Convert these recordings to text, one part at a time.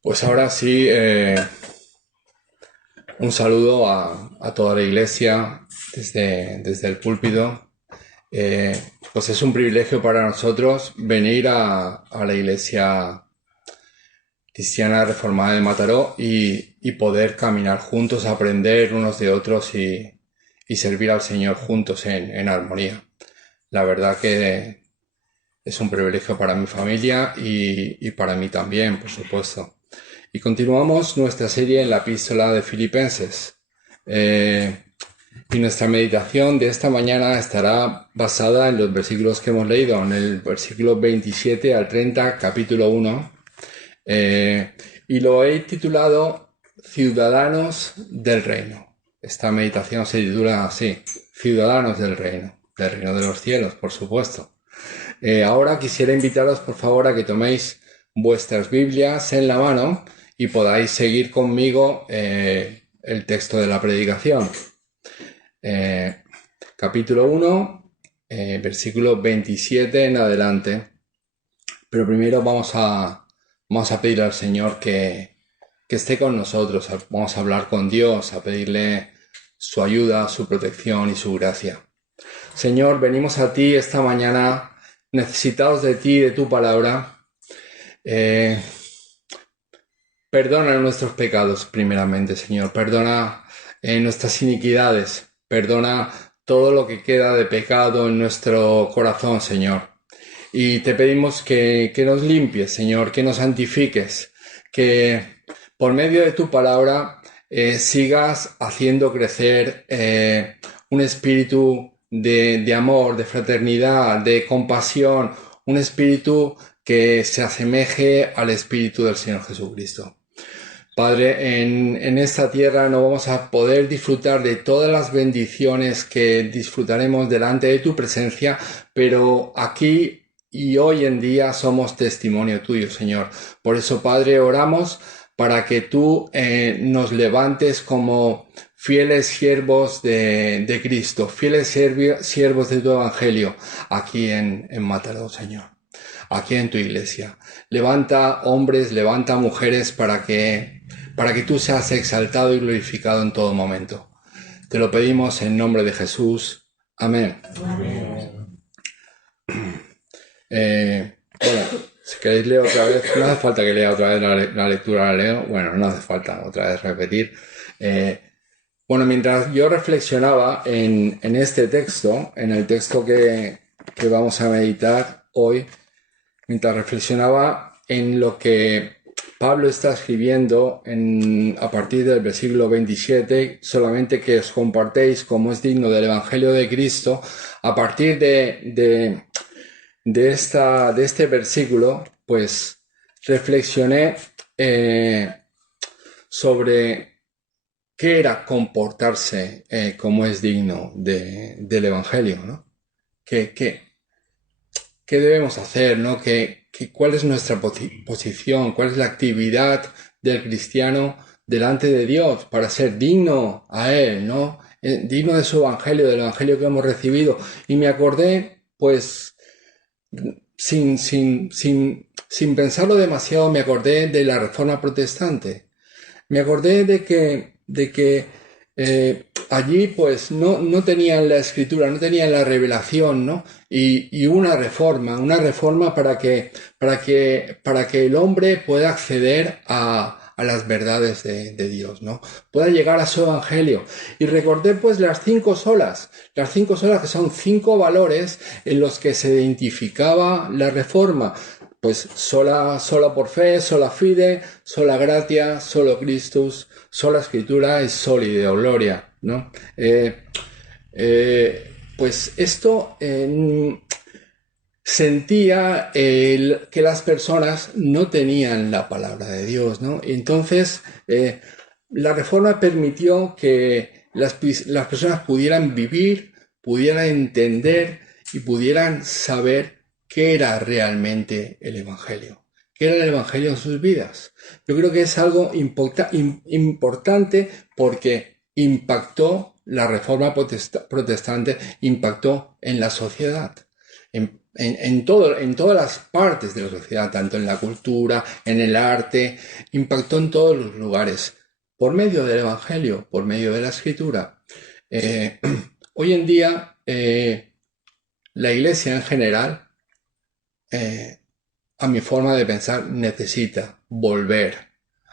Pues ahora sí, un saludo a toda la iglesia desde el púlpito. Pues es un privilegio para nosotros venir a la iglesia cristiana reformada de Mataró y poder caminar juntos, aprender unos de otros y servir al Señor juntos en armonía. La verdad que es un privilegio para mi familia y para mí también, por supuesto. Y continuamos nuestra serie en la epístola de Filipenses. Eh, y nuestra meditación de esta mañana estará basada en los versículos que hemos leído, en el versículo 27 al 30, capítulo 1. eh, y lo he titulado Ciudadanos del Reino. Esta meditación se titula así, Ciudadanos del reino de los cielos, por supuesto. Ahora quisiera invitaros, por favor, a que toméis vuestras Biblias en la mano y podáis seguir conmigo el texto de la predicación. Eh, Capítulo 1, versículo 27 en adelante. Pero primero vamos a pedir al Señor que esté con nosotros. Vamos a hablar con Dios, a pedirle su ayuda, su protección y su gracia. Señor, venimos a ti esta mañana necesitados de ti, de tu palabra. Perdona nuestros pecados primeramente, Señor. Perdona nuestras iniquidades. Perdona todo lo que queda de pecado en nuestro corazón, Señor. Y te pedimos que nos limpies, Señor, que nos santifiques, que por medio de tu palabra sigas haciendo crecer un espíritu de amor, de fraternidad, de compasión, un espíritu que se asemeje al espíritu del Señor Jesucristo. Padre, en esta tierra no vamos a poder disfrutar de todas las bendiciones que disfrutaremos delante de tu presencia, pero aquí y hoy en día somos testimonio tuyo, Señor. Por eso, Padre, oramos para que tú nos levantes como fieles siervos de Cristo, fieles siervos de tu Evangelio aquí en Mataró, Señor, aquí en tu iglesia. Levanta hombres, levanta mujeres para que tú seas exaltado y glorificado en todo momento. Te lo pedimos en nombre de Jesús. Amén. Amén. Bueno, si queréis leer otra vez, no hace falta que lea otra vez la lectura, la leo. Bueno, no hace falta otra vez repetir. Bueno, mientras yo reflexionaba en este texto, en el texto que vamos a meditar hoy, mientras reflexionaba en lo que Pablo está escribiendo a partir del versículo 27, solamente que os compartéis como es digno del Evangelio de Cristo, a partir de este versículo, pues reflexioné sobre qué era comportarse como es digno del Evangelio, ¿no? ¿Qué debemos hacer, ¿no? ¿Cuál es nuestra posición? ¿Cuál es la actividad del cristiano delante de Dios para ser digno a Él, ¿no? Digno de su evangelio, del evangelio que hemos recibido. Y me acordé, pues, sin pensarlo demasiado, me acordé de la Reforma Protestante. Me acordé de que allí pues no tenían la escritura, no tenían la revelación, ¿no? Y una reforma para que el hombre pueda acceder a las verdades de Dios, ¿no? Pueda llegar a su evangelio. Y recordé pues las cinco solas que son 5 valores en los que se identificaba la reforma. Pues sola por fe, sola fide, sola gratia, solo Christus, sola escritura y soli Deo gloria, ¿no? Pues esto sentía que las personas no tenían la palabra de Dios, ¿no? Entonces, la reforma permitió que las personas pudieran vivir, pudieran entender y pudieran saber qué era realmente el Evangelio, qué era el Evangelio en sus vidas. Yo creo que es algo importante porque impactó la reforma protestante, impactó en la sociedad. en todas las partes de la sociedad, tanto en la cultura, en el arte, impactó en todos los lugares, por medio del Evangelio, por medio de la Escritura. Eh, Hoy en día, la Iglesia en general, a mi forma de pensar, necesita volver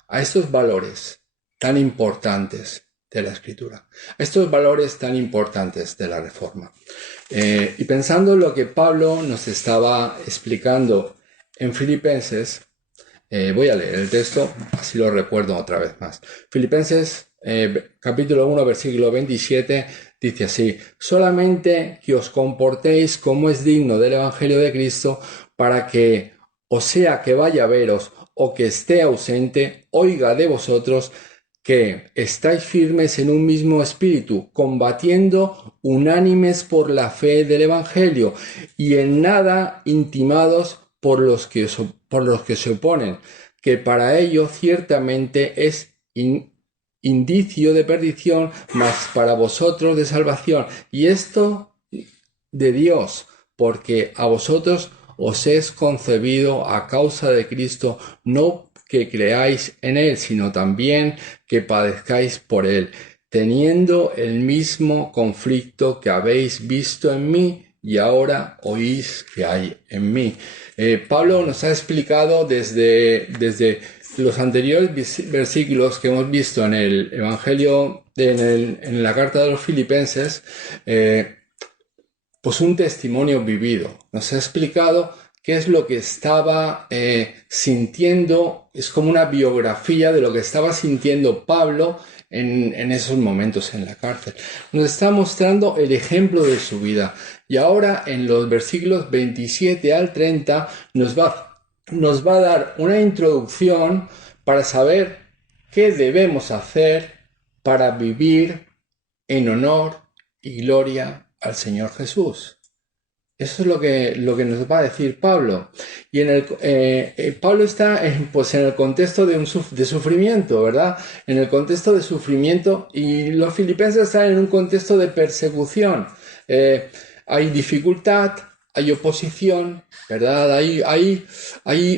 a estos valores tan importantes de la Escritura, a estos valores tan importantes de la Reforma. Y pensando en lo que Pablo nos estaba explicando en Filipenses, voy a leer el texto, así lo recuerdo otra vez más. Filipenses, capítulo 1, versículo 27, dice así: solamente que os comportéis como es digno del Evangelio de Cristo, para que, o sea que vaya a veros o que esté ausente, oiga de vosotros que estáis firmes en un mismo espíritu, combatiendo unánimes por la fe del Evangelio, y en nada intimados por los que se oponen, que para ello ciertamente es indicio de perdición, mas para vosotros de salvación. Y esto de Dios, porque a vosotros os es concebido a causa de Cristo, no que creáis en Él, sino también que padezcáis por Él, teniendo el mismo conflicto que habéis visto en mí y ahora oís que hay en mí. Pablo nos ha explicado desde los anteriores versículos que hemos visto en el Evangelio, en la carta de los Filipenses, pues un testimonio vivido. Nos ha explicado qué es lo que estaba sintiendo, es como una biografía de lo que estaba sintiendo Pablo en esos momentos en la cárcel. Nos está mostrando el ejemplo de su vida. Y ahora en los versículos 27 al 30 nos va a dar una introducción para saber qué debemos hacer para vivir en honor y gloria al Señor Jesús. Eso es lo que nos va a decir Pablo. Y Pablo está pues en el contexto de sufrimiento, ¿verdad? En el contexto de sufrimiento, y los filipenses están en un contexto de persecución. Hay dificultad, hay oposición, ¿verdad? Hay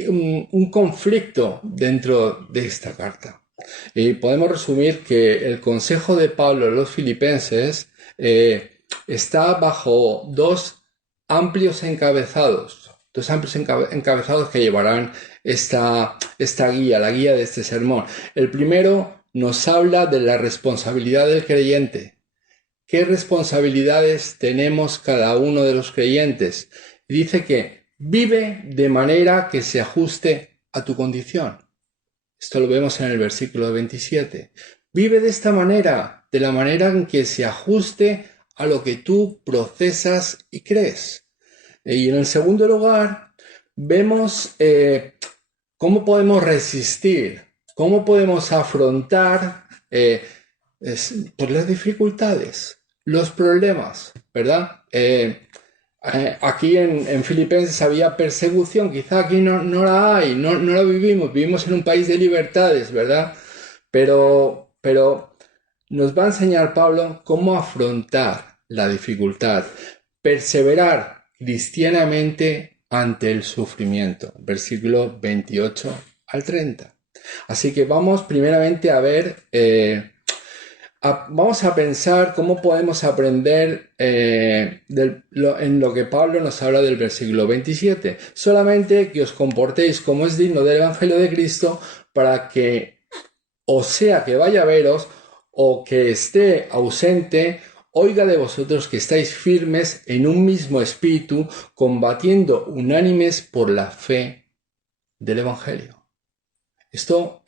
un conflicto dentro de esta carta. Y podemos resumir que el consejo de Pablo a los filipenses está bajo dos amplios encabezados que llevarán esta guía, la guía de este sermón. El primero nos habla de la responsabilidad del creyente. ¿Qué responsabilidades tenemos cada uno de los creyentes? Dice que vive de manera que se ajuste a tu condición. Esto lo vemos en el versículo 27. Vive de esta manera, de la manera en que se ajuste a lo que tú procesas y crees. Y en el segundo lugar, vemos cómo podemos resistir, cómo podemos afrontar pues las dificultades, los problemas, ¿verdad? Aquí en Filipenses había persecución, quizá aquí no la hay, no la vivimos en un país de libertades, ¿verdad? Pero nos va a enseñar Pablo cómo afrontar la dificultad, perseverar cristianamente ante el sufrimiento, versículo 28 al 30. Así que vamos primeramente a ver, vamos a pensar cómo podemos aprender en lo que Pablo nos habla del versículo 27. Solamente que os comportéis como es digno del Evangelio de Cristo, para que, o sea que vaya a veros o que esté ausente, oiga de vosotros que estáis firmes en un mismo espíritu, combatiendo unánimes por la fe del Evangelio. Esto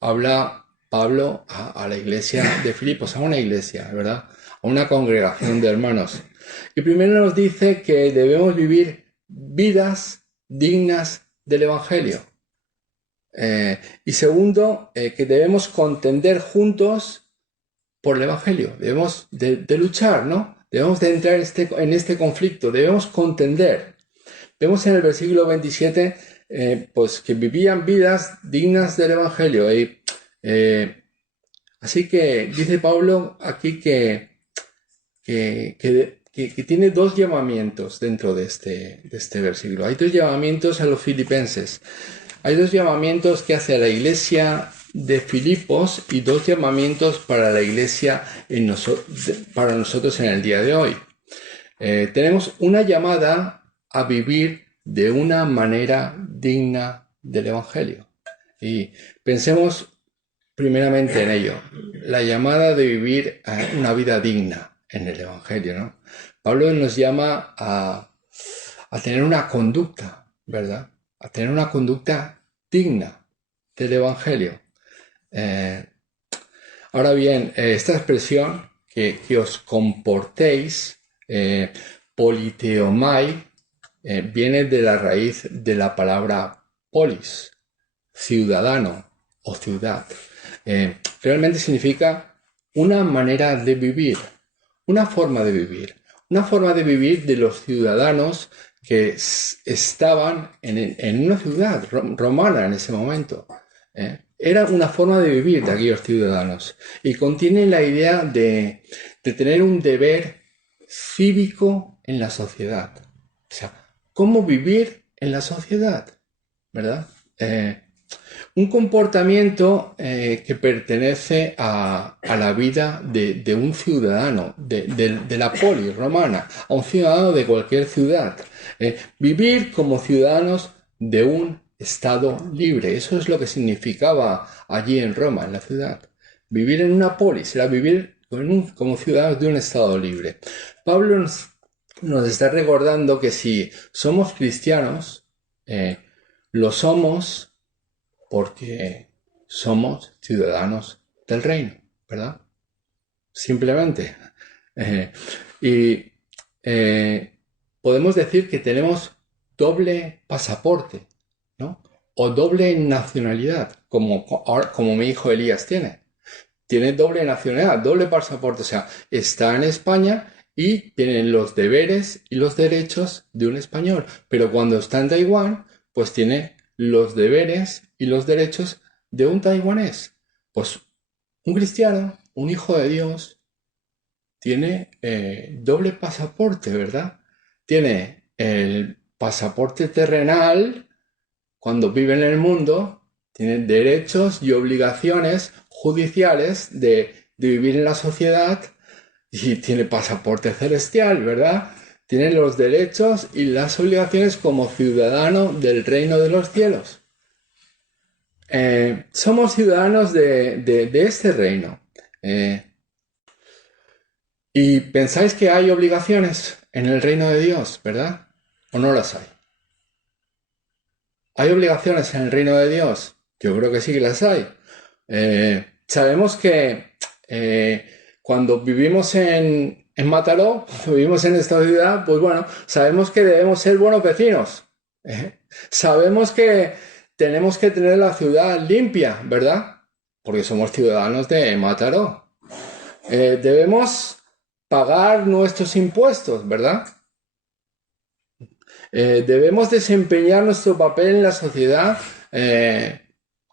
habla Pablo a la iglesia de Filipos, a una iglesia, ¿verdad? A una congregación de hermanos. Y primero nos dice que debemos vivir vidas dignas del Evangelio. Y segundo, que debemos contender juntos por el Evangelio. Debemos de luchar, ¿no? Debemos de entrar en este conflicto, debemos contender. Vemos en el versículo 27 pues que vivían vidas dignas del Evangelio. Así que dice Pablo aquí que que tiene dos llamamientos dentro de este versículo. Hay dos llamamientos a los filipenses. Hay dos llamamientos que hace a la iglesia de Filipos y dos llamamientos para la iglesia para nosotros en el día de hoy. Tenemos una llamada a vivir de una manera digna del Evangelio. Y pensemos primeramente en ello, la llamada de vivir una vida digna en el Evangelio, ¿no? Pablo nos llama a tener una conducta, ¿verdad? A tener una conducta digna del Evangelio. Ahora bien, esta expresión, que os comportéis, politeomai, viene de la raíz de la palabra polis, ciudadano o ciudad. Realmente significa una manera de vivir, una forma de vivir de los ciudadanos que estaban en una ciudad romana en ese momento. Era una forma de vivir de aquellos ciudadanos y contiene la idea de tener un deber cívico en la sociedad. O sea, cómo vivir en la sociedad, ¿verdad? Un comportamiento que pertenece a la vida de un ciudadano, de la polis romana, a un ciudadano de cualquier ciudad. Vivir como ciudadanos de un estado libre. Eso es lo que significaba allí en Roma, en la ciudad. Vivir en una polis era vivir como ciudadanos de un estado libre. Pablo nos está recordando que si somos cristianos, lo somos porque somos ciudadanos del reino, ¿verdad? Simplemente. Podemos decir que tenemos doble pasaporte, ¿no? O doble nacionalidad, como mi hijo Elías tiene. Tiene doble nacionalidad, doble pasaporte, o sea, está en España y tiene los deberes y los derechos de un español, pero cuando está en Taiwán, pues tiene los deberes y los derechos de un taiwanés. Pues un cristiano, un hijo de Dios, tiene doble pasaporte, ¿verdad? Tiene el pasaporte terrenal cuando vive en el mundo, tiene derechos y obligaciones judiciales de vivir en la sociedad, y tiene pasaporte celestial, ¿verdad? Tiene los derechos y las obligaciones como ciudadano del reino de los cielos. Somos ciudadanos de este reino. Y pensáis que hay obligaciones en el reino de Dios, ¿verdad? ¿O no las hay? ¿Hay obligaciones en el reino de Dios? Yo creo que sí que las hay. Sabemos que cuando vivimos en Mataró, cuando vivimos en esta ciudad, pues bueno, sabemos que debemos ser buenos vecinos. Sabemos que tenemos que tener la ciudad limpia, ¿verdad? Porque somos ciudadanos de Mataró. Debemos pagar nuestros impuestos, ¿verdad? Debemos desempeñar nuestro papel en la sociedad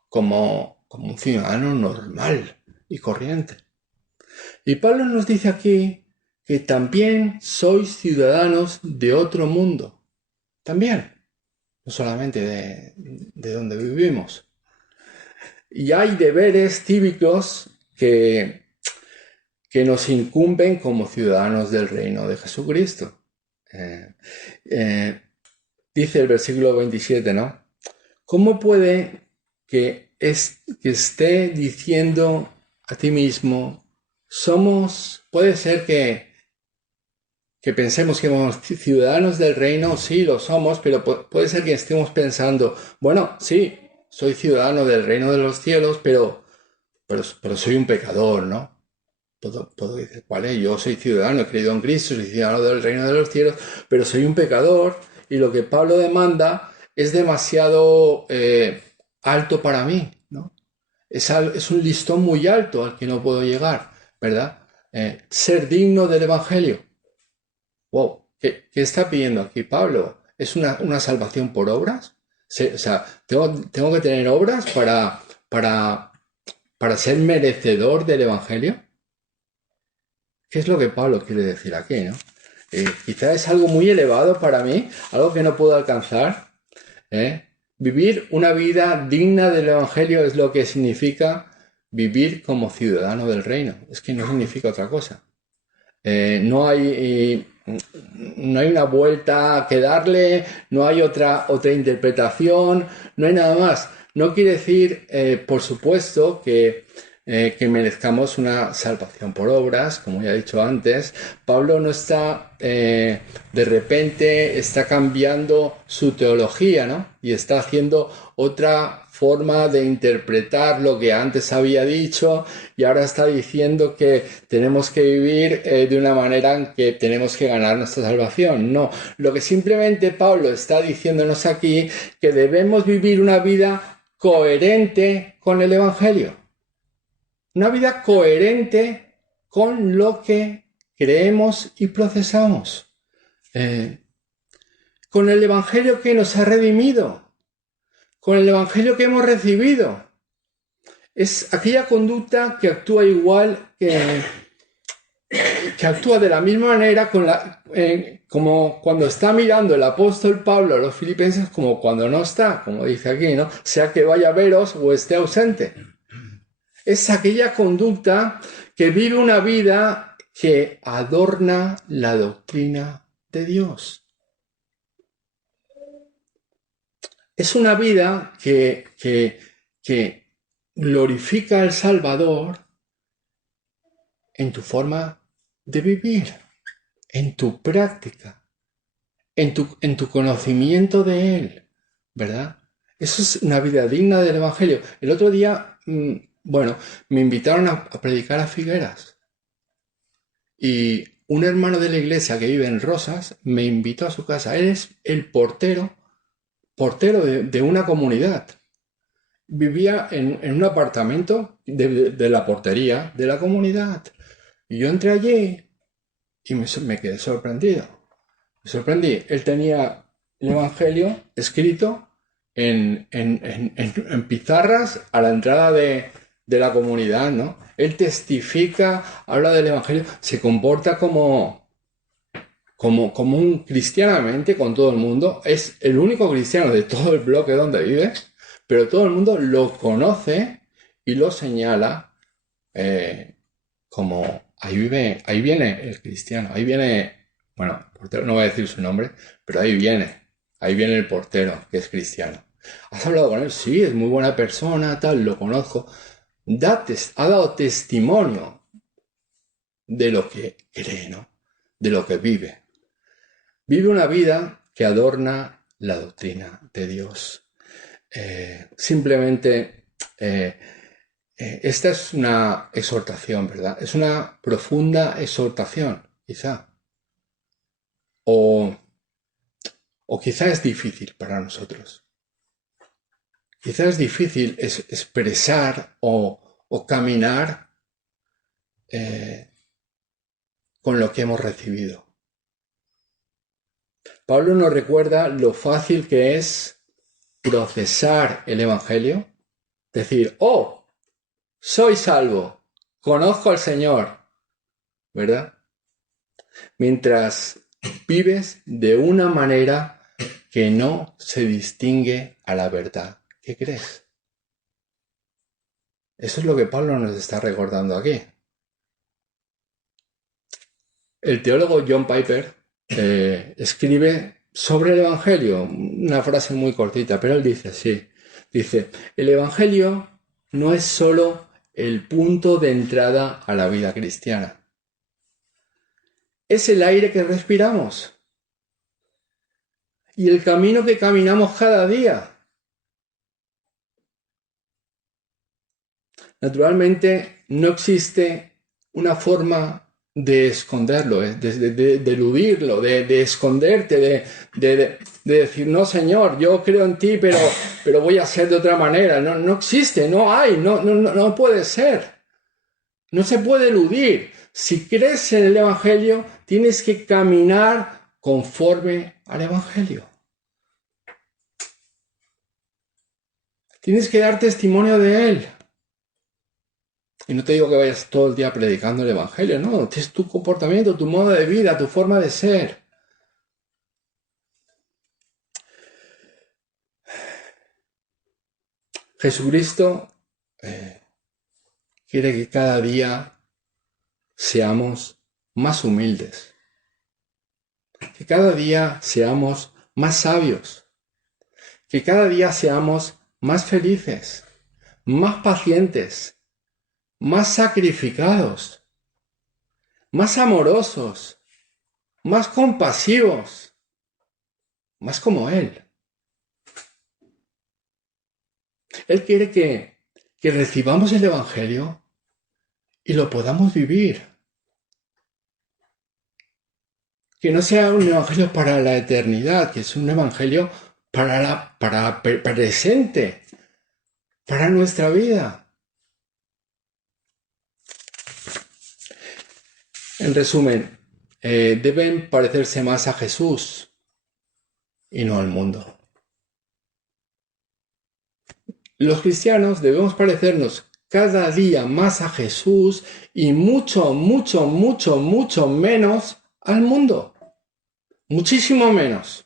como un ciudadano normal y corriente. Y Pablo nos dice aquí que también sois ciudadanos de otro mundo. También, no solamente de donde vivimos. Y hay deberes cívicos que nos incumben como ciudadanos del reino de Jesucristo. Dice el versículo 27, ¿no? ¿Cómo puede que esté diciendo a ti mismo, puede ser que pensemos que somos ciudadanos del reino? Sí, lo somos, pero puede ser que estemos pensando, bueno, sí, soy ciudadano del reino de los cielos, pero soy un pecador, ¿no? Puedo decir, vale, yo soy ciudadano, he creído en Cristo, soy ciudadano del reino de los cielos, pero soy un pecador y lo que Pablo demanda es demasiado alto para mí, ¿no? Es un listón muy alto al que no puedo llegar, ¿verdad? Ser digno del Evangelio. Wow, ¿qué está pidiendo aquí Pablo? ¿Es una salvación por obras? O sea, ¿tengo que tener obras para ser merecedor del Evangelio? ¿Qué es lo que Pablo quiere decir aquí, no? Quizás es algo muy elevado para mí, algo que no puedo alcanzar. Vivir una vida digna del Evangelio es lo que significa vivir como ciudadano del reino. Es que no significa otra cosa. No hay una vuelta que darle, no hay otra interpretación, no hay nada más. No quiere decir, por supuesto, que merezcamos una salvación por obras, como ya he dicho antes. Pablo no está, de repente, está cambiando su teología, ¿no? Y está haciendo otra forma de interpretar lo que antes había dicho y ahora está diciendo que tenemos que vivir de una manera en que tenemos que ganar nuestra salvación. No, lo que simplemente Pablo está diciéndonos aquí que debemos vivir una vida coherente con el Evangelio. Una vida coherente con lo que creemos y procesamos. Con el Evangelio que nos ha redimido. Con el Evangelio que hemos recibido. Es aquella conducta que actúa igual, que actúa de la misma manera como cuando está mirando el apóstol Pablo a los filipenses, como cuando no está, como dice aquí, ¿no? Sea que vaya a veros o esté ausente. Es aquella conducta que vive una vida que adorna la doctrina de Dios. Es una vida que glorifica al Salvador en tu forma de vivir, en tu práctica, en tu conocimiento de Él, ¿verdad? Eso es una vida digna del Evangelio. El otro día, me invitaron a predicar a Figueras y un hermano de la iglesia que vive en Rosas me invitó a su casa. Él es el portero de una comunidad. Vivía en un apartamento de la portería de la comunidad. Y yo entré allí y me quedé sorprendido. Me sorprendí. Él tenía el Evangelio escrito en pizarras a la entrada de la comunidad, ¿no? Él testifica, habla del Evangelio, se comporta como un cristianamente con todo el mundo. Es el único cristiano de todo el bloque donde vive, pero todo el mundo lo conoce y lo señala como ahí viene el cristiano, ahí viene, bueno, portero, no voy a decir su nombre, pero ahí viene el portero que es cristiano. ¿Has hablado con él? Sí, es muy buena persona, tal, lo conozco. Ha dado testimonio de lo que cree, ¿no? De lo que vive. Vive una vida que adorna la doctrina de Dios. Simplemente, esta es una exhortación, ¿verdad? Es una profunda exhortación, quizá. O quizá es difícil para nosotros. Quizá es difícil expresar o caminar con lo que hemos recibido. Pablo nos recuerda lo fácil que es procesar el Evangelio, decir, oh, soy salvo, conozco al Señor, ¿verdad? Mientras vives de una manera que no se distingue a la verdad que crees. Eso es lo que Pablo nos está recordando aquí. El teólogo John Piper escribe sobre el Evangelio una frase muy cortita, pero él dice así, dice, el Evangelio no es solo el punto de entrada a la vida cristiana. Es el aire que respiramos y el camino que caminamos cada día. Naturalmente, no existe una forma de esconderlo, de eludirlo, de esconderte, de decir, no, Señor, yo creo en ti, pero voy a hacer de otra manera. No existe, no hay, no puede ser. No se puede eludir. Si crees en el Evangelio, tienes que caminar conforme al Evangelio. Tienes que dar testimonio de él. Y no te digo que vayas todo el día predicando el Evangelio, no, es tu comportamiento, tu modo de vida, tu forma de ser. Jesucristo quiere que cada día seamos más humildes, que cada día seamos más sabios, que cada día seamos más felices, más pacientes, más sacrificados, más amorosos, más compasivos, más como Él. Él quiere que recibamos el Evangelio y lo podamos vivir. Que no sea un Evangelio para la eternidad, que es un Evangelio para presente, para nuestra vida. En resumen, deben parecerse más a Jesús y no al mundo. Los cristianos debemos parecernos cada día más a Jesús y mucho, mucho, mucho, mucho menos al mundo. Muchísimo menos.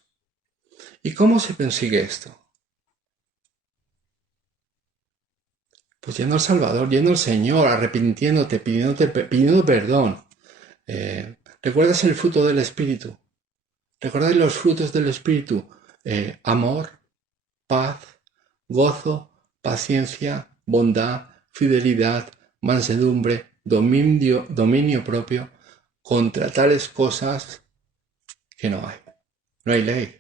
¿Y cómo se consigue esto? Pues yendo al Salvador, yendo al Señor, arrepintiéndote, pidiendo perdón. ¿Recuerdas el fruto del Espíritu? ¿Recuerdas los frutos del Espíritu? Amor, paz, gozo, paciencia, bondad, fidelidad, mansedumbre, dominio propio. Contra tales cosas que no hay. No hay ley.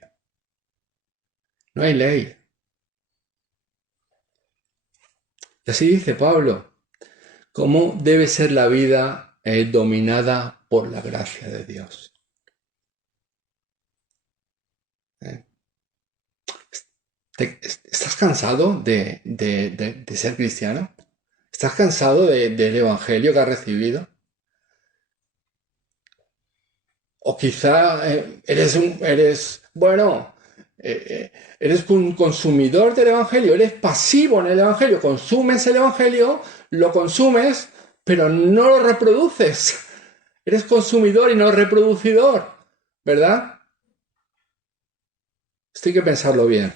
No hay ley. Y así dice Pablo, ¿cómo debe ser la vida dominada por la gracia de Dios? ¿Estás cansado de ser cristiano? ¿Estás cansado del evangelio que has recibido? O quizá eres un consumidor del evangelio, eres pasivo en el evangelio, consumes el evangelio, lo consumes, pero no lo reproduces. Eres consumidor y no reproducidor, ¿verdad? Esto hay que pensarlo bien.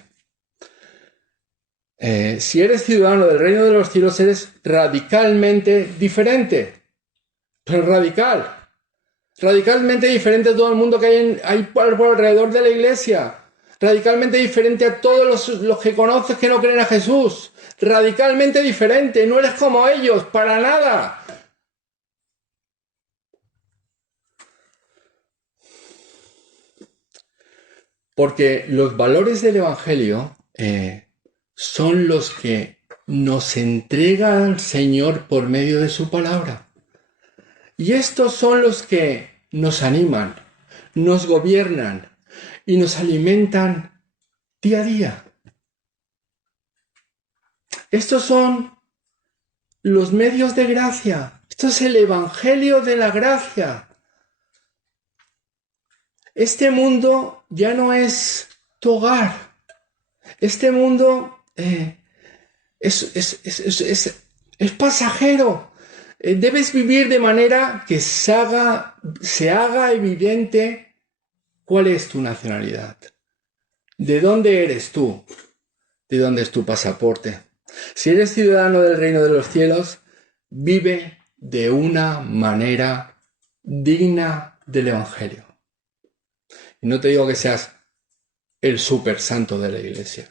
Si eres ciudadano del reino de los cielos, eres radicalmente diferente. Pero radicalmente diferente a todo el mundo que hay por alrededor de la iglesia. Radicalmente diferente a todos los que conoces que no creen a Jesús. Radicalmente diferente. No eres como ellos, para nada. Porque los valores del Evangelio son los que nos entrega el Señor por medio de su palabra. Y estos son los que nos animan, nos gobiernan y nos alimentan día a día. Estos son los medios de gracia. Esto es el Evangelio de la gracia. Este mundo ya no es tu hogar. Este mundo es pasajero. Debes vivir de manera que se haga evidente cuál es tu nacionalidad. ¿De dónde eres tú? ¿De dónde es tu pasaporte? Si eres ciudadano del reino de los cielos, vive de una manera digna del Evangelio. Y no te digo que seas el super santo de la iglesia.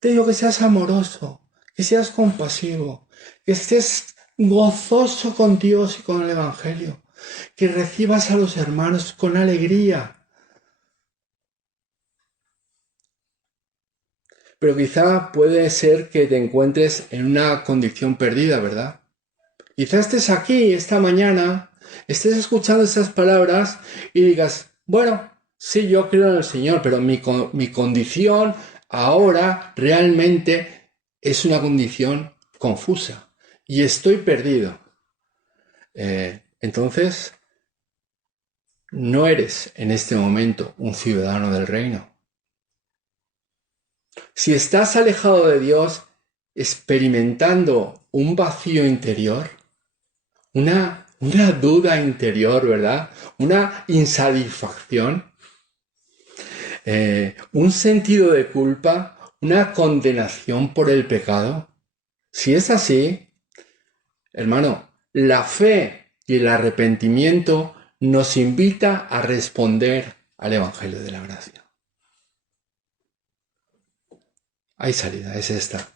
Te digo que seas amoroso, que seas compasivo, que estés gozoso con Dios y con el Evangelio, que recibas a los hermanos con alegría. Pero quizá puede ser que te encuentres en una condición perdida, ¿verdad? Quizá estés aquí esta mañana, estés escuchando esas palabras y digas, bueno, sí, yo creo en el Señor, pero mi condición ahora realmente es una condición confusa y estoy perdido. Entonces, no eres en este momento un ciudadano del reino. Si estás alejado de Dios, experimentando un vacío interior, una duda interior, ¿verdad? Una insatisfacción, un sentido de culpa, una condenación por el pecado. Si es así, hermano, la fe y el arrepentimiento nos invita a responder al Evangelio de la Gracia. Hay salida, es esta.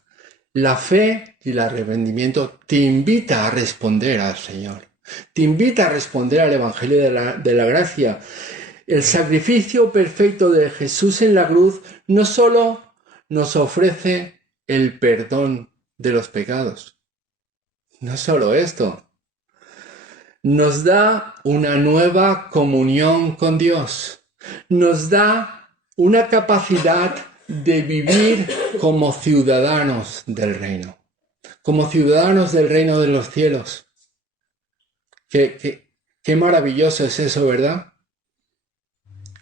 La fe y el arrepentimiento te invita a responder al Señor. Te invita a responder al Evangelio de la Gracia. El sacrificio perfecto de Jesús en la cruz no solo nos ofrece el perdón de los pecados. No solo esto. Nos da una nueva comunión con Dios. Nos da una capacidad de vivir como ciudadanos del reino. Como ciudadanos del reino de los cielos. Qué maravilloso es eso, ¿verdad?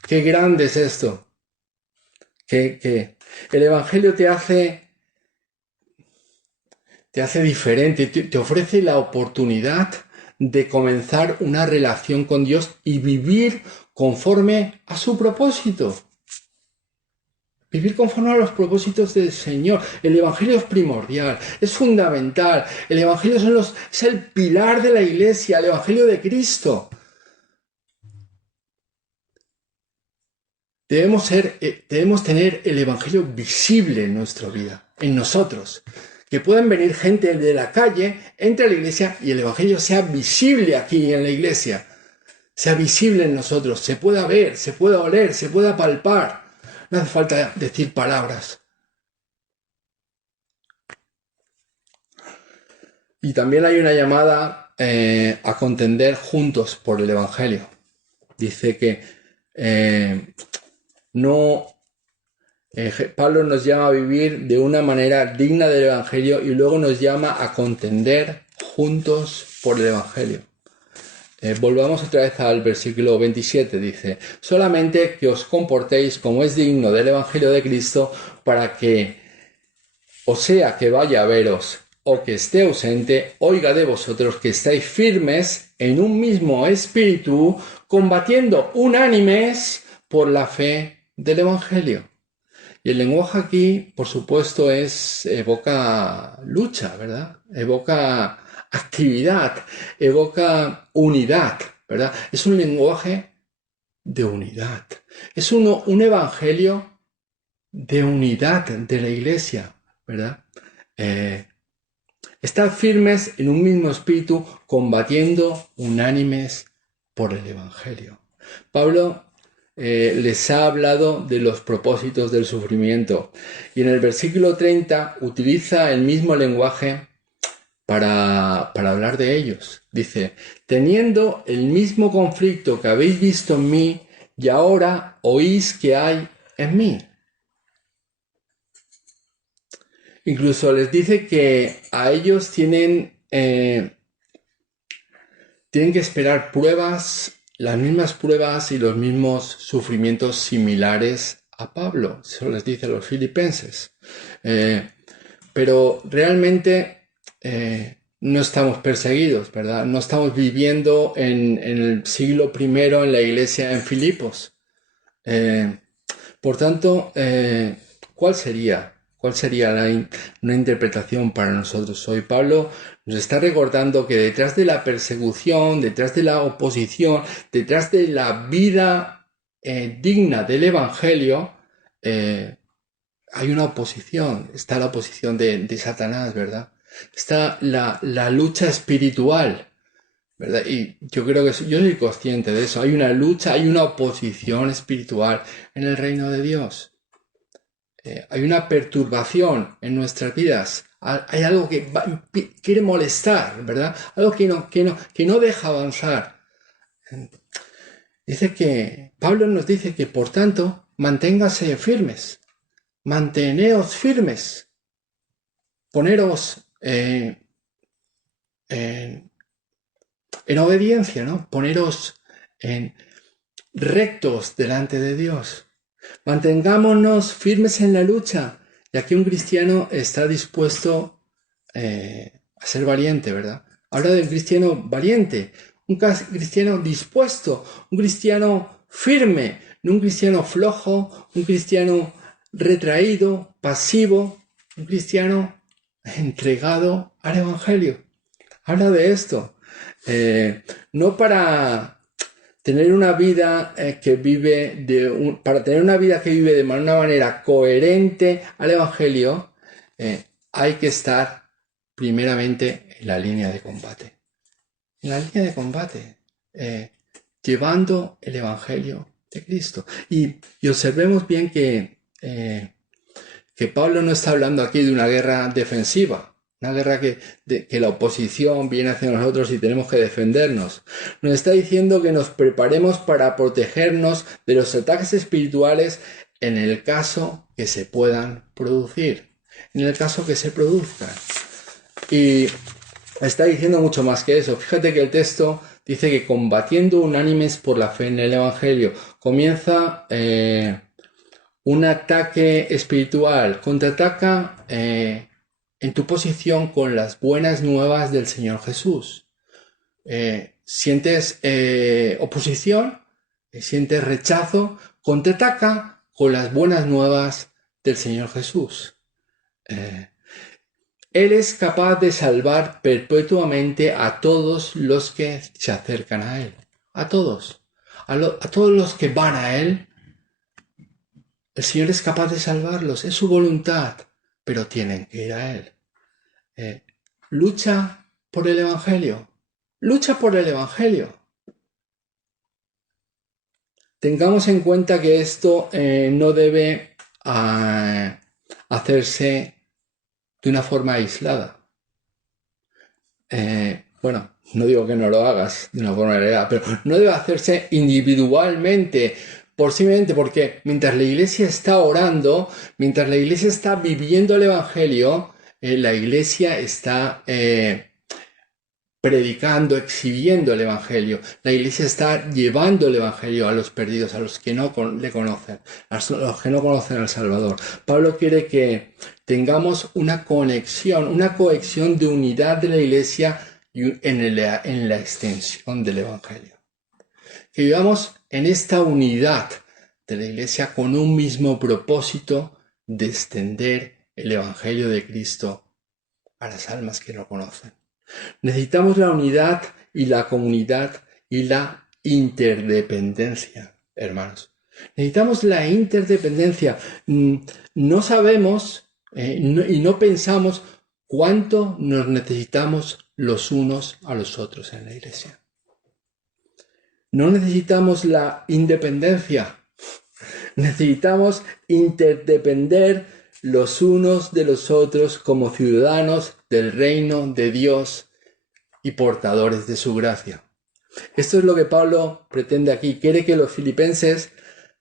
Qué grande es esto. Que el Evangelio te hace diferente, te ofrece la oportunidad de comenzar una relación con Dios y vivir conforme a su propósito. Vivir conforme a los propósitos del Señor. El Evangelio es primordial, es fundamental. El Evangelio es el pilar de la Iglesia, el Evangelio de Cristo. Debemos tener el Evangelio visible en nuestra vida, en nosotros. Que puedan venir gente de la calle, entre a la iglesia y el Evangelio sea visible aquí en la iglesia. Sea visible en nosotros, se pueda ver, se pueda oler, se pueda palpar. No hace falta decir palabras. Y también hay una llamada a contender juntos por el Evangelio. Dice que Pablo nos llama a vivir de una manera digna del Evangelio y luego nos llama a contender juntos por el Evangelio. Volvamos otra vez al versículo 27, dice: solamente que os comportéis como es digno del Evangelio de Cristo, para que, o sea que vaya a veros o que esté ausente, oiga de vosotros que estáis firmes en un mismo espíritu, combatiendo unánimes por la fe del Evangelio. Y el lenguaje aquí, por supuesto, evoca lucha, ¿verdad? Evoca actividad, evoca unidad, ¿verdad? Es un lenguaje de unidad. Es un evangelio de unidad de la iglesia, ¿verdad? Estar firmes en un mismo espíritu, combatiendo unánimes por el evangelio. Pablo les ha hablado de los propósitos del sufrimiento y en el versículo 30 utiliza el mismo lenguaje para hablar de ellos. Dice: teniendo el mismo conflicto que habéis visto en mí y ahora oís que hay en mí. Incluso les dice que a ellos tienen que esperar pruebas, las mismas pruebas y los mismos sufrimientos similares a Pablo. Eso les dice a los filipenses. Pero realmente no estamos perseguidos, ¿verdad? No estamos viviendo en el siglo I en la iglesia en Filipos. Por tanto, ¿cuál sería una interpretación para nosotros hoy? Pablo nos está recordando que detrás de la persecución, detrás de la oposición, detrás de la vida digna del Evangelio, hay una oposición. Está la oposición de Satanás, ¿verdad? Está la lucha espiritual, ¿verdad? Y yo creo que yo soy consciente de eso. Hay una lucha, hay una oposición espiritual en el reino de Dios. Hay una perturbación en nuestras vidas. Hay algo que quiere molestar, ¿verdad? Algo que no deja avanzar. Pablo nos dice que, por tanto, manténgase firmes. Manteneos firmes. Poneros en obediencia, ¿no? Poneros rectos delante de Dios. Mantengámonos firmes en la lucha Y aquí un cristiano está dispuesto a ser valiente, ¿verdad? Habla de un cristiano valiente, un cristiano dispuesto, un cristiano firme, no un cristiano flojo, un cristiano retraído, pasivo, un cristiano entregado al Evangelio. Habla de esto. No para tener una vida para tener una vida que vive de una manera coherente al Evangelio, hay que estar primeramente en la línea de combate. En la línea de combate, llevando el Evangelio de Cristo. Y observemos bien que Pablo no está hablando aquí de una guerra defensiva, una guerra que la oposición viene hacia nosotros y tenemos que defendernos. Nos está diciendo que nos preparemos para protegernos de los ataques espirituales en el caso que se puedan producir, en el caso que se produzcan. Y está diciendo mucho más que eso. Fíjate que el texto dice que combatiendo unánimes por la fe en el Evangelio. Comienza un ataque espiritual, contraataca en tu posición con las buenas nuevas del Señor Jesús. Sientes oposición, sientes rechazo, contraataca con las buenas nuevas del Señor Jesús. Él es capaz de salvar perpetuamente a todos los que se acercan a Él. A todos. A todos los que van a Él. El Señor es capaz de salvarlos, es su voluntad, pero tienen que ir a Él. Lucha por el Evangelio. Lucha por el Evangelio. Tengamos en cuenta que esto no debe hacerse de una forma aislada. Bueno, no digo que no lo hagas de una forma aislada, pero no debe hacerse individualmente, posiblemente porque mientras la iglesia está orando, mientras la iglesia está viviendo el Evangelio, la iglesia está predicando, exhibiendo el Evangelio. La iglesia está llevando el Evangelio a los perdidos, a los que no le conocen, a los que no conocen al Salvador. Pablo quiere que tengamos una conexión, una cohesión de unidad de la iglesia en la extensión del Evangelio. Que vivamos en esta unidad de la iglesia con un mismo propósito de extender el Evangelio de Cristo a las almas que no conocen. Necesitamos la unidad y la comunidad y la interdependencia, hermanos. Necesitamos la interdependencia. No sabemos y no pensamos cuánto nos necesitamos los unos a los otros en la iglesia. No necesitamos la independencia. Necesitamos interdepender los unos de los otros como ciudadanos del reino de Dios y portadores de su gracia. Esto es lo que Pablo pretende aquí. Quiere que los filipenses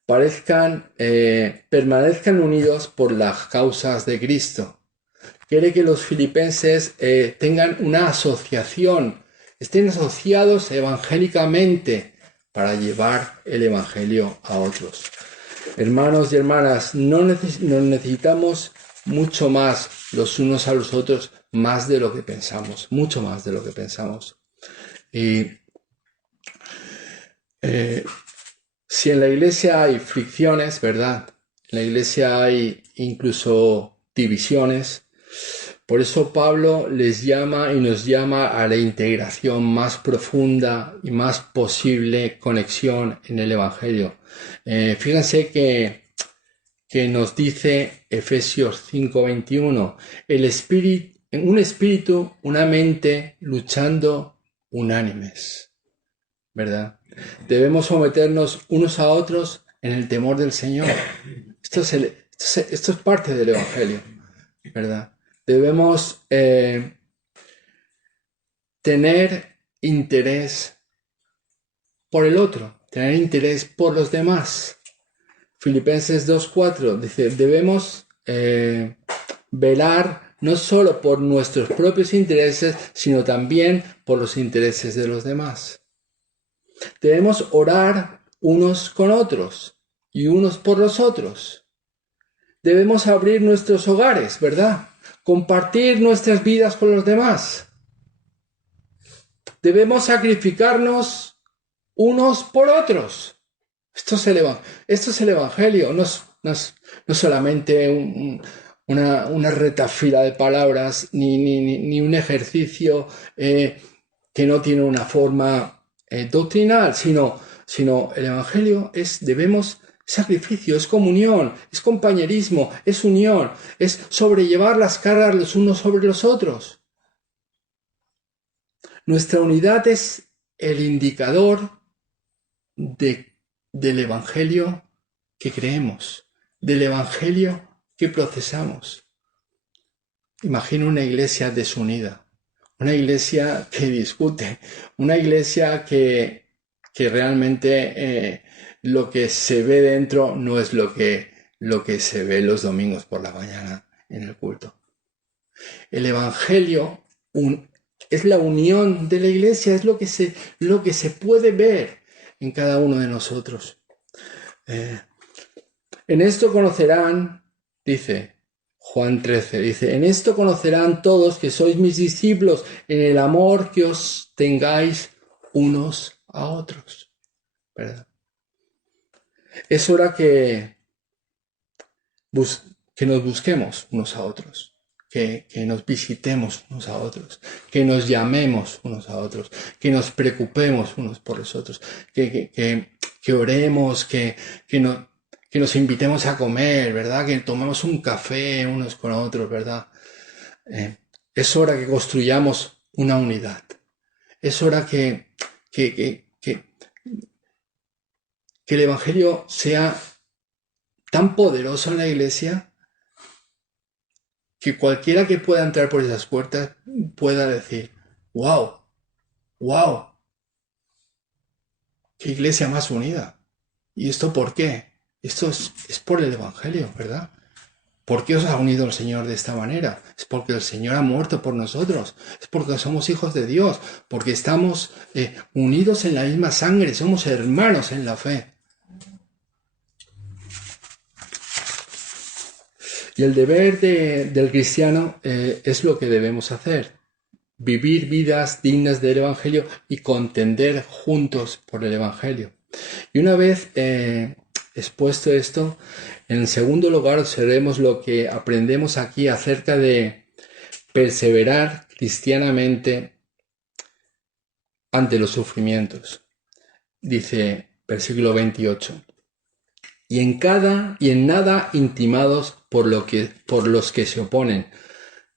permanezcan unidos por las causas de Cristo. Quiere que los filipenses tengan una asociación, estén asociados evangélicamente para llevar el evangelio a otros. Hermanos y hermanas, nos necesitamos mucho más los unos a los otros, más de lo que pensamos, mucho más de lo que pensamos. Y si en la iglesia hay fricciones, ¿verdad? En la iglesia hay incluso divisiones. Por eso Pablo les llama y nos llama a la integración más profunda y más posible conexión en el Evangelio. Fíjense que nos dice Efesios 5:21, un espíritu, una mente luchando unánimes, ¿verdad? Debemos someternos unos a otros en el temor del Señor. Esto es parte del Evangelio, ¿verdad? Debemos tener interés por el otro, tener interés por los demás. Filipenses 2:4 dice, debemos velar no solo por nuestros propios intereses, sino también por los intereses de los demás. Debemos orar unos con otros y unos por los otros. debemos abrir nuestros hogares, ¿verdad? Compartir nuestras vidas con los demás. Debemos sacrificarnos unos por otros. Esto es el Evangelio, no es solamente una retahíla de palabras, ni un ejercicio que no tiene una forma doctrinal, sino el Evangelio debemos sacrificio, es comunión, es compañerismo, es unión, es sobrellevar las cargas los unos sobre los otros. Nuestra unidad es el indicador del Evangelio que creemos, del Evangelio que procesamos. Imagino una iglesia desunida, una iglesia que discute, una iglesia que realmente lo que se ve dentro no es lo que se ve los domingos por la mañana en el culto. El Evangelio es la unión de la iglesia, es lo que se puede ver en cada uno de nosotros. En esto conocerán, dice Juan 13, dice, en esto conocerán todos que sois mis discípulos, en el amor que os tengáis unos a otros. ¿Verdad? Es hora que nos busquemos unos a otros, que nos visitemos unos a otros, que nos llamemos unos a otros, que nos preocupemos unos por los otros, que oremos, que nos invitemos a comer, ¿verdad? Que tomemos un café unos con otros, ¿verdad? Es hora que construyamos una unidad. Es hora que el Evangelio sea tan poderoso en la iglesia que cualquiera que pueda entrar por esas puertas pueda decir, wow, qué iglesia más unida. ¿Y esto por qué? Esto es por el Evangelio, ¿verdad? ¿Por qué os ha unido el Señor de esta manera? Es porque el Señor ha muerto por nosotros. Es porque somos hijos de Dios. Porque estamos unidos en la misma sangre. Somos hermanos en la fe. Y el deber del cristiano es lo que debemos hacer. Vivir vidas dignas del Evangelio y contender juntos por el Evangelio. Y una vez expuesto esto, en segundo lugar observemos lo que aprendemos aquí acerca de perseverar cristianamente ante los sufrimientos. Dice versículo 28. Y en nada intimados por los que se oponen,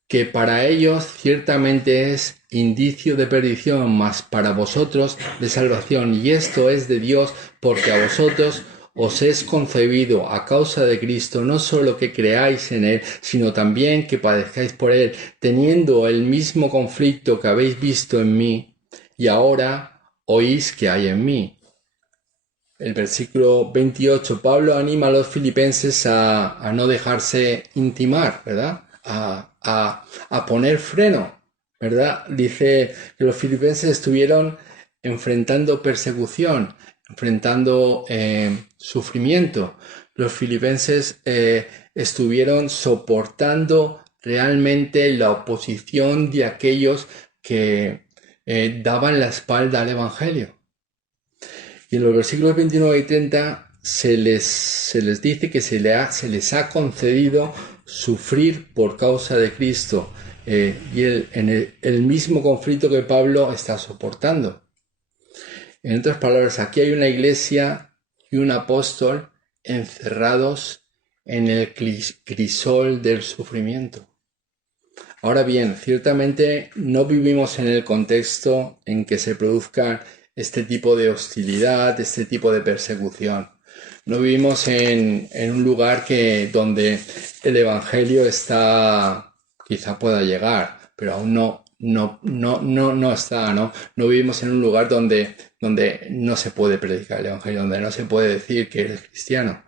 que para ellos ciertamente es indicio de perdición, mas para vosotros de salvación. Y esto es de Dios, porque a vosotros os es concebido a causa de Cristo, no solo que creáis en Él, sino también que padezcáis por Él, teniendo el mismo conflicto que habéis visto en mí, y ahora oís que hay en mí. El versículo 28, Pablo anima a los filipenses a no dejarse intimar, ¿verdad? A poner freno, ¿verdad? Dice que los filipenses estuvieron enfrentando persecución, enfrentando sufrimiento. Los filipenses estuvieron soportando realmente la oposición de aquellos que daban la espalda al Evangelio. Y en los versículos 29 y 30 se les dice que se les ha concedido sufrir por causa de Cristo y en el mismo conflicto que Pablo está soportando. En otras palabras, aquí hay una iglesia y un apóstol encerrados en el crisol del sufrimiento. Ahora bien, ciertamente no vivimos en el contexto en que se produzcan este tipo de hostilidad, este tipo de persecución. No vivimos en un lugar donde el Evangelio quizá pueda llegar, pero aún no está, ¿no? No vivimos en un lugar donde no se puede predicar el Evangelio, donde no se puede decir que eres cristiano.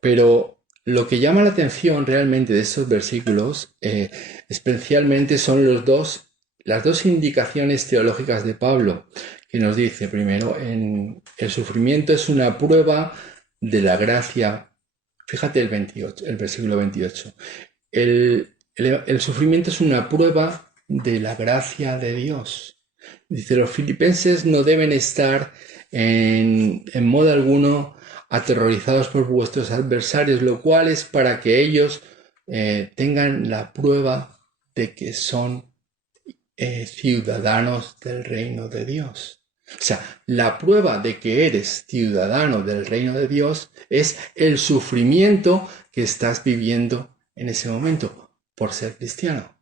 Pero lo que llama la atención realmente de estos versículos, especialmente son las dos indicaciones teológicas de Pablo, que nos dice primero, el sufrimiento es una prueba de la gracia Fíjate el versículo 28. El sufrimiento es una prueba de la gracia de Dios. Dice, los filipenses no deben estar en modo alguno aterrorizados por vuestros adversarios, lo cual es para que ellos tengan la prueba de que son ciudadanos del reino de Dios. O sea, la prueba de que eres ciudadano del reino de Dios es el sufrimiento que estás viviendo en ese momento por ser cristiano,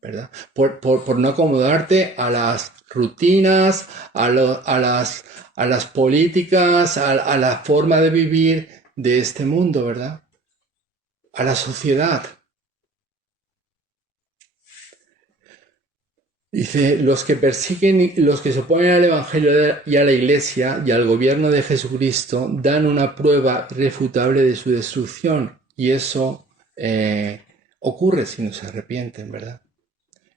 ¿verdad? Por no acomodarte a las rutinas, a las políticas, a la forma de vivir de este mundo, ¿verdad? A la sociedad. Dice, los que persiguen y los que se oponen al Evangelio y a la Iglesia y al gobierno de Jesucristo dan una prueba irrefutable de su destrucción. Y eso ocurre si no se arrepienten, ¿verdad?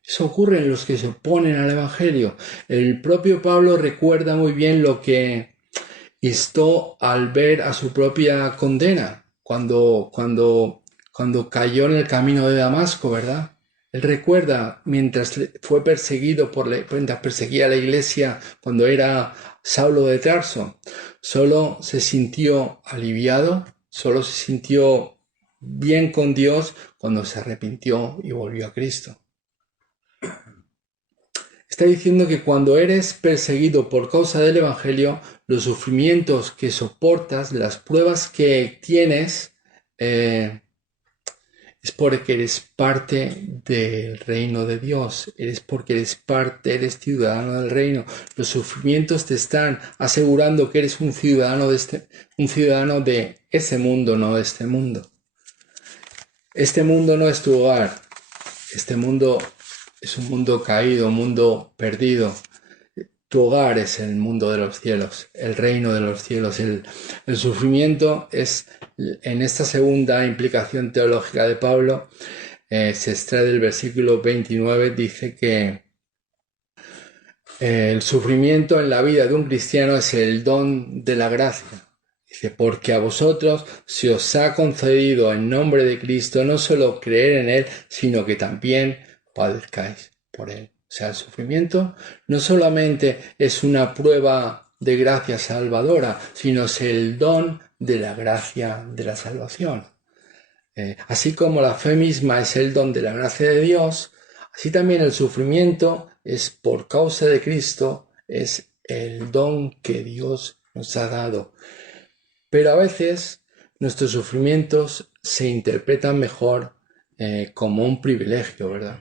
Eso ocurre en los que se oponen al Evangelio. El propio Pablo recuerda muy bien lo que instó al ver a su propia condena cuando cayó en el camino de Damasco, ¿verdad? Él recuerda mientras fue perseguido mientras perseguía a la iglesia cuando era Saulo de Tarso, solo se sintió aliviado, solo se sintió bien con Dios cuando se arrepintió y volvió a Cristo. Está diciendo que cuando eres perseguido por causa del Evangelio, los sufrimientos que soportas, las pruebas que tienes, es porque eres parte del reino de Dios, porque eres ciudadano del reino. Los sufrimientos te están asegurando que eres un ciudadano de ese mundo, no de este mundo. Este mundo no es tu hogar. Este mundo es un mundo caído, un mundo perdido. Tu hogar es el mundo de los cielos, el reino de los cielos. El sufrimiento es, en esta segunda implicación teológica de Pablo, se extrae del versículo 29, dice que el sufrimiento en la vida de un cristiano es el don de la gracia. Dice, porque a vosotros se os ha concedido en nombre de Cristo no solo creer en Él, sino que también padezcáis por Él. O sea, el sufrimiento no solamente es una prueba de gracia salvadora, sino es el don de la gracia de la salvación. Así como la fe misma es el don de la gracia de Dios, así también el sufrimiento es por causa de Cristo, es el don que Dios nos ha dado. Pero a veces nuestros sufrimientos se interpretan mejor como un privilegio, ¿verdad?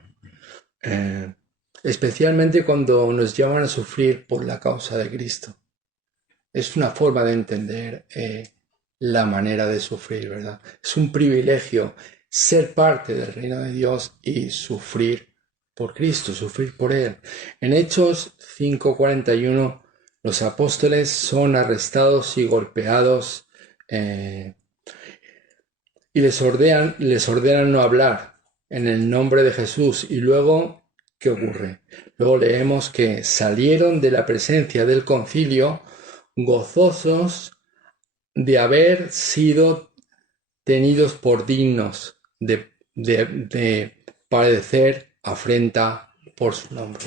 Especialmente cuando nos llaman a sufrir por la causa de Cristo. Es una forma de entender la manera de sufrir, ¿verdad? Es un privilegio ser parte del reino de Dios y sufrir por Cristo, sufrir por Él. En Hechos 5:41, los apóstoles son arrestados y golpeados y les ordenan no hablar en el nombre de Jesús. Y luego, ¿qué ocurre? Luego leemos que salieron de la presencia del concilio gozosos de haber sido tenidos por dignos de padecer afrenta por su nombre.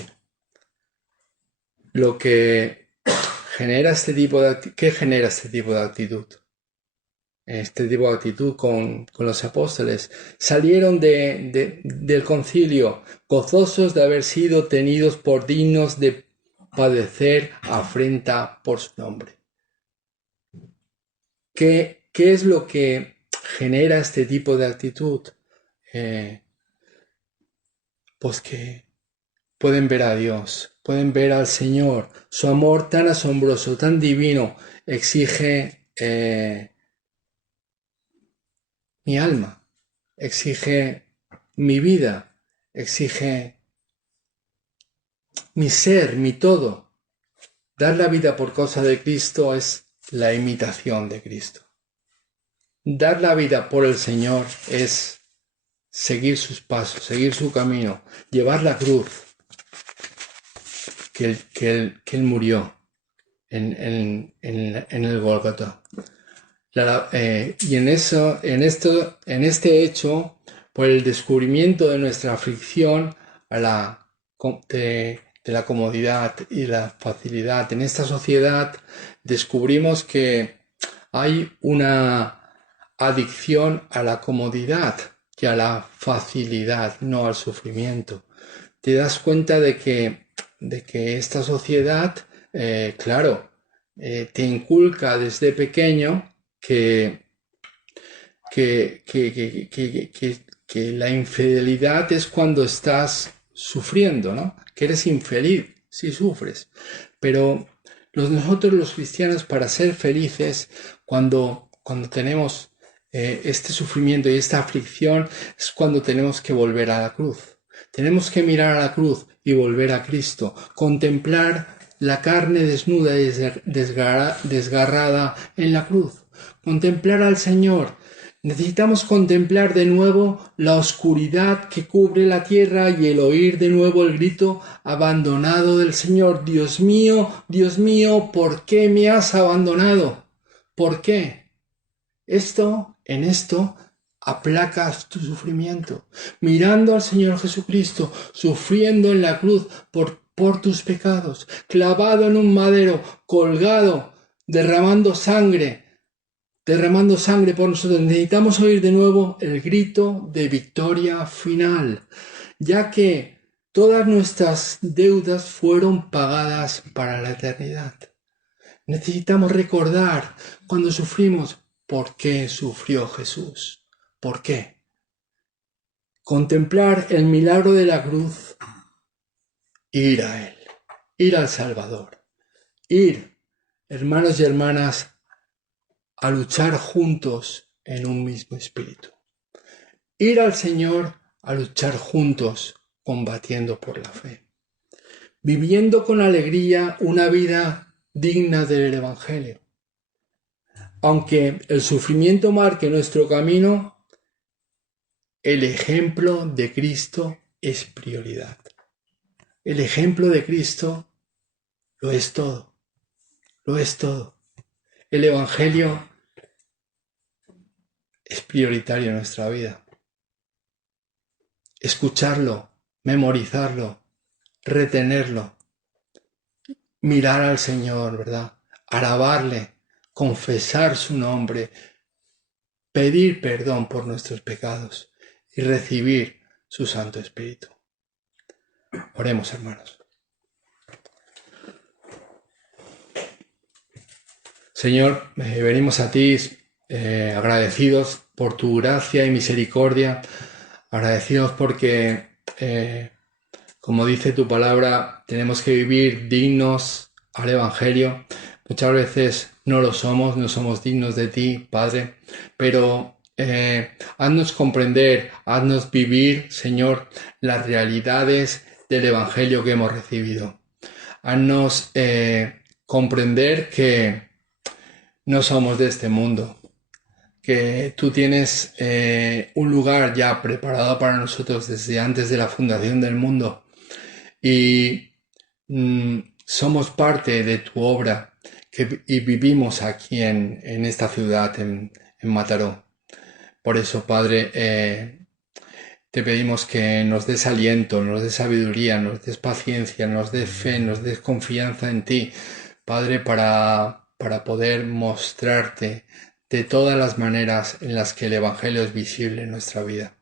Lo que genera ¿qué genera este tipo de actitud? Este tipo de actitud con los apóstoles. Salieron del concilio gozosos de haber sido tenidos por dignos de padecer afrenta por su nombre. ¿Qué es lo que genera este tipo de actitud? Pues que pueden ver a Dios, pueden ver al Señor. Su amor tan asombroso, tan divino, exige mi alma, exige mi vida, exige mi ser, mi todo. Dar la vida por causa de Cristo es la imitación de Cristo. Dar la vida por el Señor es seguir sus pasos, seguir su camino, llevar la cruz que Él murió en el Gólgota. Y en este hecho, por el descubrimiento de nuestra aflicción de la comodidad y la facilidad, en esta sociedad descubrimos que hay una adicción a la comodidad y a la facilidad, no al sufrimiento. Te das cuenta de que esta sociedad, claro, te inculca desde pequeño que la infidelidad es cuando estás sufriendo, ¿no? Que eres infeliz si sufres. Pero nosotros los cristianos, para ser felices, cuando tenemos este sufrimiento y esta aflicción, es cuando tenemos que volver a la cruz. Tenemos que mirar a la cruz y volver a Cristo, contemplar la carne desnuda y desgarrada en la cruz, contemplar al Señor. Necesitamos contemplar de nuevo la oscuridad que cubre la tierra y el oír de nuevo el grito abandonado del Señor. Dios mío, ¿por qué me has abandonado? ¿Por qué? En esto aplacas tu sufrimiento, mirando al Señor Jesucristo, sufriendo en la cruz por tus pecados, clavado en un madero, colgado, derramando sangre por nosotros. Necesitamos oír de nuevo el grito de victoria final, ya que todas nuestras deudas fueron pagadas para la eternidad. Necesitamos recordar cuando sufrimos por qué sufrió Jesús. ¿Por qué? Contemplar el milagro de la cruz, ir a Él, ir al Salvador, ir, hermanos y hermanas, a luchar juntos en un mismo espíritu. Ir al Señor a luchar juntos, combatiendo por la fe. Viviendo con alegría una vida digna del Evangelio. Aunque el sufrimiento marque nuestro camino, el ejemplo de Cristo es prioridad. El ejemplo de Cristo lo es todo. Lo es todo. El Evangelio es prioritario en nuestra vida. Escucharlo, memorizarlo, retenerlo, mirar al Señor, ¿verdad? Alabarle, confesar su nombre, pedir perdón por nuestros pecados y recibir su Santo Espíritu. Oremos, hermanos. Señor, venimos a ti agradecidos por tu gracia y misericordia, agradecidos porque, como dice tu palabra, tenemos que vivir dignos al Evangelio. Muchas veces no somos dignos de ti, Padre, pero haznos comprender, haznos vivir, Señor, las realidades del Evangelio que hemos recibido. Haznos comprender que no somos de este mundo, que tú tienes un lugar ya preparado para nosotros desde antes de la fundación del mundo y somos parte de tu obra y vivimos aquí en esta ciudad, en Mataró. Por eso, Padre, te pedimos que nos des aliento, nos des sabiduría, nos des paciencia, nos des fe, nos des confianza en ti, Padre, para poder mostrarte de todas las maneras en las que el Evangelio es visible en nuestra vida.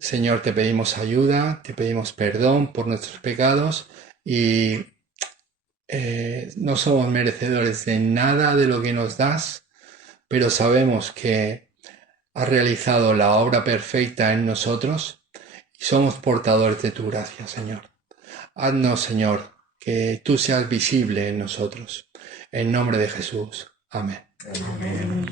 Señor, te pedimos ayuda, te pedimos perdón por nuestros pecados y no somos merecedores de nada de lo que nos das, pero sabemos que has realizado la obra perfecta en nosotros y somos portadores de tu gracia, Señor. Haznos, Señor, que tú seas visible en nosotros. En nombre de Jesús. Amén. Amén.